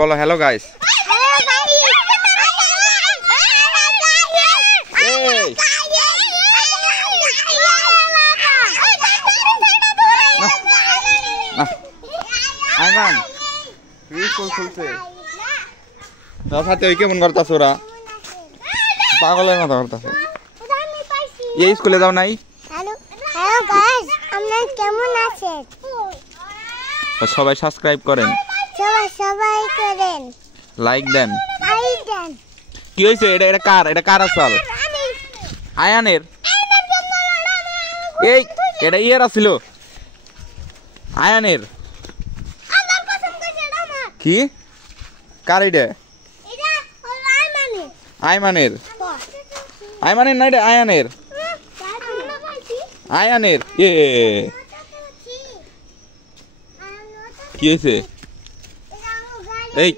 বলো hello guys. Ayman school খুলছে সাথে ওই কেমন করতেছ ওরা পাগলের মতো করতেছে। এই স্কুলে যাও নাই? সবাই সাবস্ক্রাইব করেন, লাইক দেন। কি হয়েছে? এটা কার? এটা কার আসল? আয়ানের? এই এটা ইয়ের আসছিল আয়ানের। কি কার? এটা আইমানের। আইমানের না, এটা আয়ানের। আয়ানের। কি হয়েছে? এই